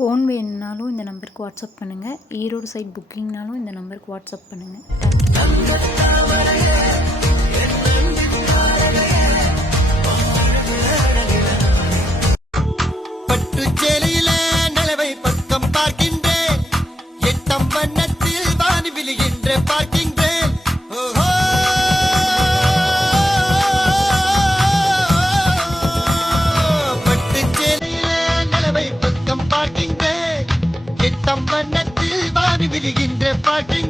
Cone வேணும்னாலும் இந்த நம்பருக்கு வாட்ஸ்அப் பண்ணுங்கள். ஈரோடு சைட் புக்கிங்னாலும் இந்த நம்பருக்கு வாட்ஸ்அப் பண்ணுங்கள். பட்டு சேலையில நிலவை பக்கம் பார்க்கின்றேன், எட்டம் வண்ணத்தில் வானி விழுகின்ற பார்க்கின்றேன். பட்டு சேலையில நிலவை பக்கம் பார்க்கின்றேன், எட்டம் வண்ணத்தில் வானி விழுகின்ற பார்க்கின்றேன்.